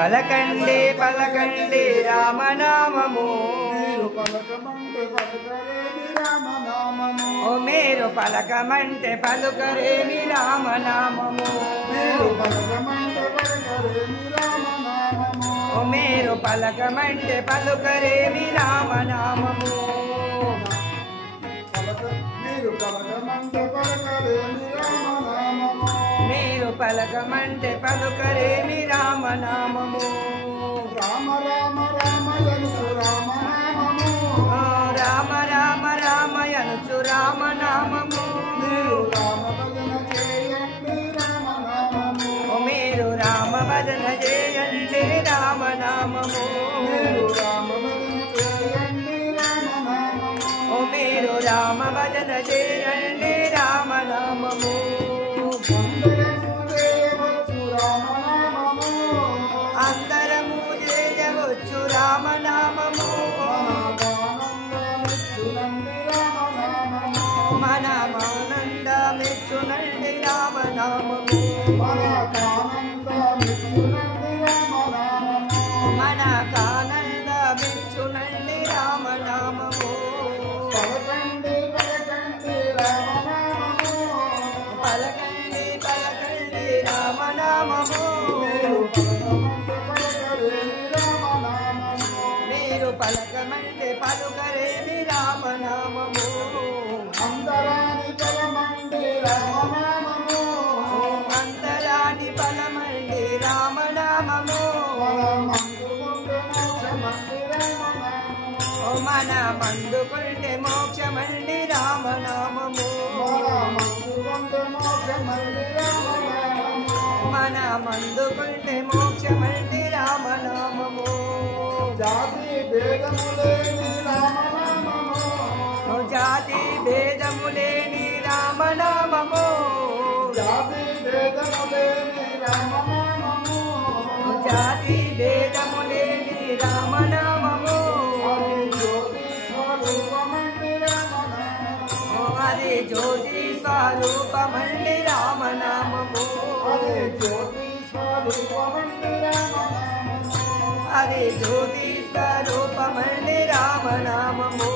పలకండి పలకండి రామనామము ఓ మీరు పలకమంటే పలుకరేమి రామనామము ఓ మీరు పలకమంటే పలుకరేమి రామనామము మీరు పలకమంటే పలుకరేమి రామనామము రామ రామ రామయనుచు రామనామము రామ రామ రామయనుచు రామనామము మీరు రామ భజన చేయండి రామనామము మీరు రామ భజన చేయండి రామనామము అందరము చేయవచ్చు రామనామము మనమానందమిచ్చునండి రామనామము మనకానందమిచ్చునండి రామనామము పలకండి పలకండి రామనామము మీరు పలకమంటే పలుకరేమి రామనామము అందరాని బలమండి రామనామము అంతరాని బలమండి రామనామము మన మందుకుంటే మోక్షమండి రామనామము మన మందుకుంటే మోక్షమండి రామనామము జాతి భేదములేని రామనామము జాతి భేదములేని రామనామము జాతి భేదములేని రామనామము జాతి భేదములేని రామనామము అది జ్యోతి స్వరూపమండి రామనామము అది జ్యోతి స్వరూపమండి రామనామము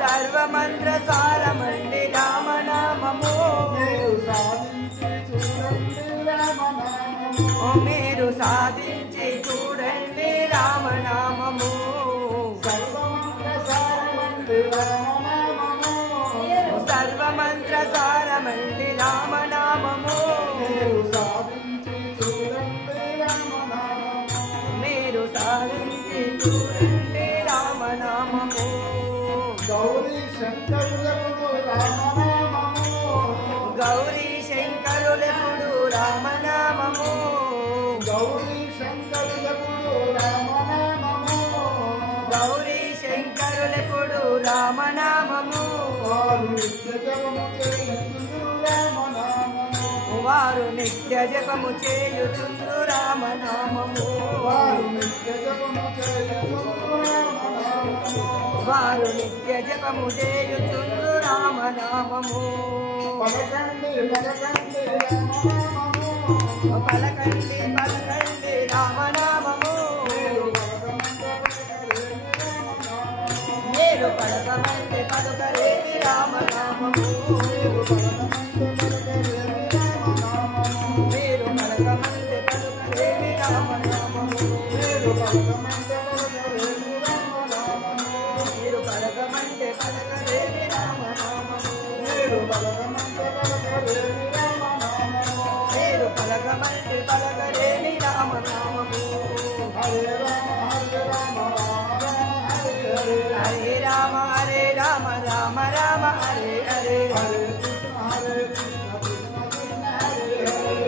సర్వమంత్ర సారమండి రామనామము మీరు సాధించి చూడండి రామనామము సర్వమంత్ర సారమండి రామనామము మీరు సాధించి చూడండి రామనామము గౌరీ శంకరులకు రామనామము గౌరీ శంకరులకుడు రామనామము గౌరీ శంకరులకు రామనామము గౌరీ శంకరులకుడు రామనామము వారు నిత్య జపము చేయుచుందు రామనామము వారు నిత్య జపము చేయుచుందు రామనామము వారు నిత్య జపము చేయుచుందు రామనామము పలకండి పలకండి రామనామము పలకండి పలకండి రామనామము మీరు పలకమంటే పలుకరేమి రామనామము మీరు పలకమంటే పలుకరేమి రామనామము మీరు పలకమంటే పలుకరేమి రామనామము మీరు పలకమంటే పలకరేమి రామనామము హరే రామ హరే రామ రామ రామ హరే హరే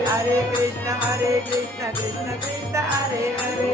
హరే కృష్ణ కృష్ణ కృష్ణ హరే హరే